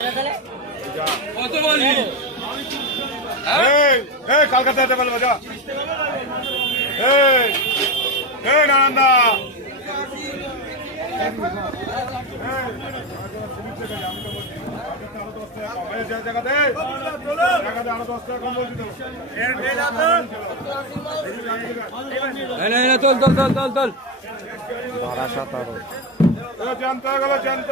কত বললি? কালকাতা যেতে পারবো যা। নানন্দা চল 12-17 জ্যান্ত গেল জ্যান্ত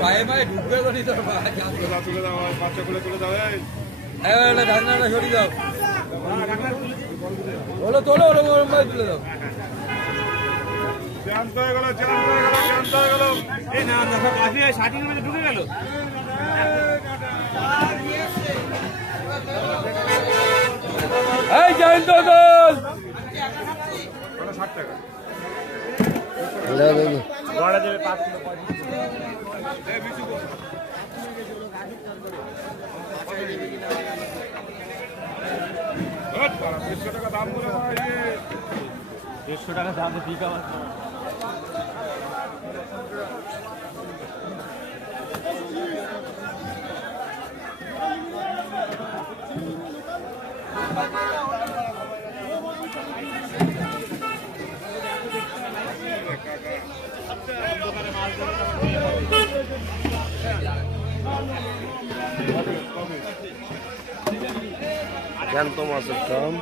পায়ে পায়ে ঢুকবে করি তোর তুলে দাও বাচ্চা করে তুলে দাও ঢাকনাটা সরিয়ে দাও ওলো তোলো ওরকম তুলে দাও জ্যান্ত হয়ে গেল জ্যান্ত হয়ে গেল জ্যান্ত হয়ে গেল এই না দেখো কাফি 60 এর মধ্যে ঢুকে গেল এই জয়ন্ত দল 60 টাকা বড় দেবে 5 কিলো টাকা দাম বলে 150 টাকা দাম তো ঠিক আছে জ্যান্ত মাছের দাম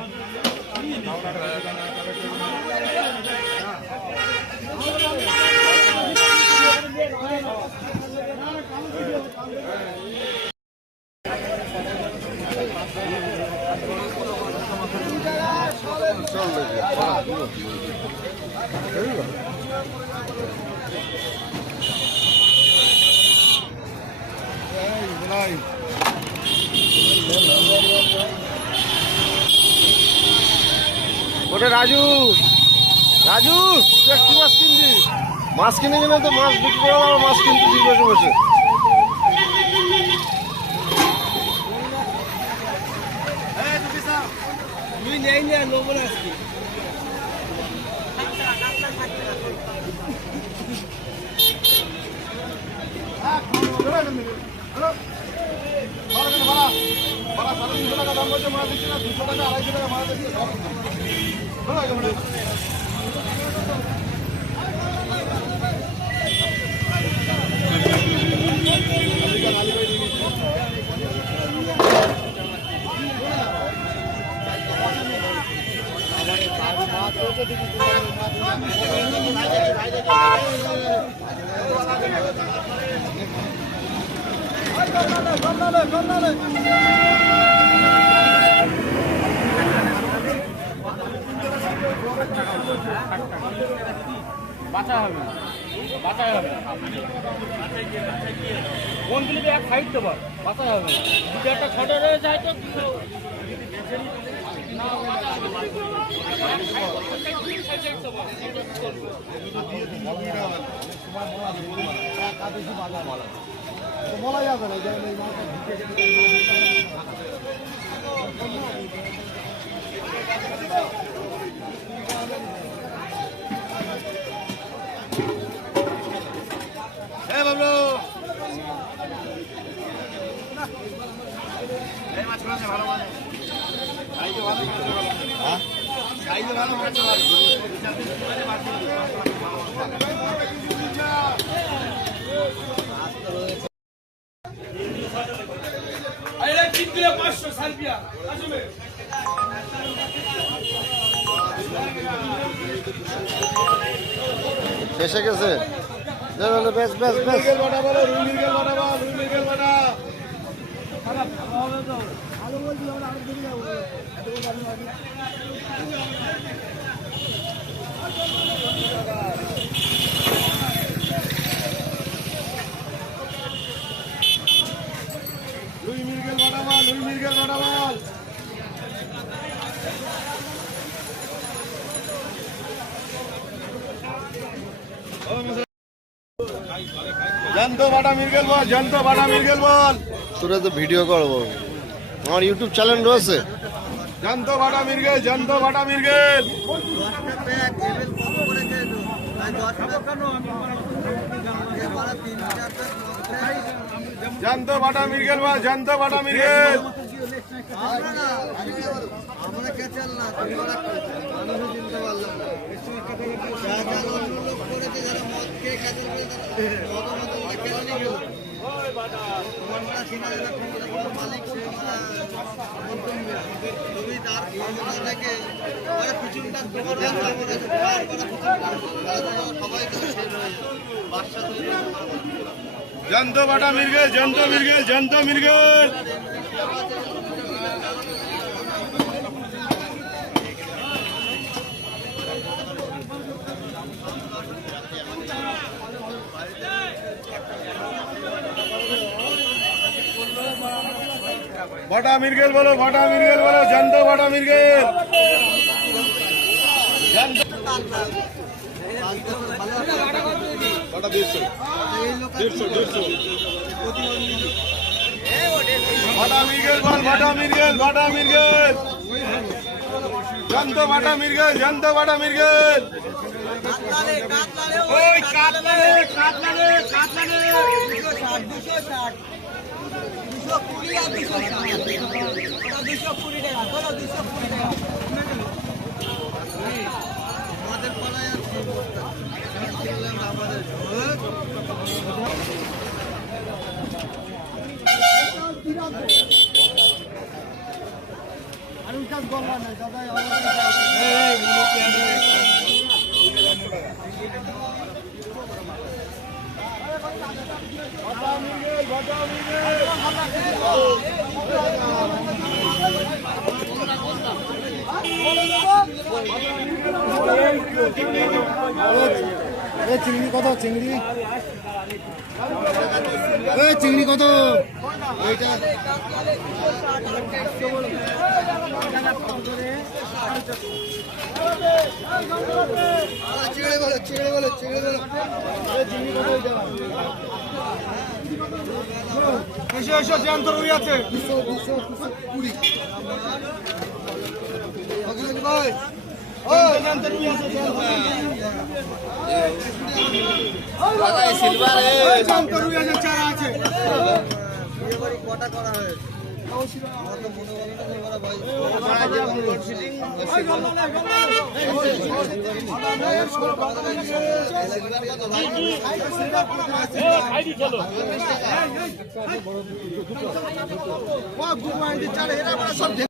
ওটা রাজু রাজু তুই কি মাছ কিনবি মাছ কিনে গেলে তো মাছ বিক্রি করে আবার মাছ কিনতে ঠিক বসে বসে তুই নেই না লবণ আজকে দাম বলছে মাছ দিচ্ছি না 200 টাকা 250 টাকা মাছ দিচ্ছি বাঁচা হবে বাঁচা হবে কোনগুলি এক সাইড তো বল বাঁচা হবে দুটো একটা ছোট রয়ে যায় তো বলা যাবে না শেষে গেছে বেশ বেশ বেশ জ্যান্ত বাটা মৃগেল বল, জ্যান্ত বাটা মৃগেল বল। তোরা তো ভিডিও করবো, আমার ইউটিউব চ্যানেল রয়েছে। জ্যান্ত বাটা মৃগেল, জ্যান্ত বাটা মৃগেল। জ্যান্ত বাটা মৃগেল বল, জ্যান্ত বাটা মৃগেল। আমরা খেচাল না, মানুষও চিনতে পারলাম না। লোক করেছে যারা মদ খেয়ে খেচাল করে তারা খেলে গেল। তোমার সিনারে মালিক তুমি তার থেকে পিছনটা সবাই বাচ্চা জ্যান্ত বাটা মৃগেল, জ্যান্ত মৃগেল, জ্যান্ত মৃগেল। বাটা মৃগেল বলো, বাটা মৃগেল বলো, জ্যান্ত বাটা মৃগেল। বাটা 150, 150, 150। বাটা মৃগেল বল, বাটা মৃগেল, বাটা মৃগেল। জ্যান্ত বাটা মৃগেল, জ্যান্ত বাটা মৃগেল। ওই কাতলারে, কাতলারে, কাতলারে। 260 220 আর 220 টাকা, 220 টাকা। আমাদের পাড়ায় আর আমাদের চিংড়ি কত? চিংড়ি চিংড়ি কত? এইটা চিড়ে বলো, চিড়ে বলো, চিড়ে বলো। চিংড়ি কত? এসো এসো, জ্যান্ত রুই আছে। 220 ভাই জ্যান্ত রুই আছে, জ্যান্ত রুই আছে, চারা আছে। এবারে কটা করা হয়েছে? আমার তো মনে হলো না এবারে ভাই খাইদি চলো সব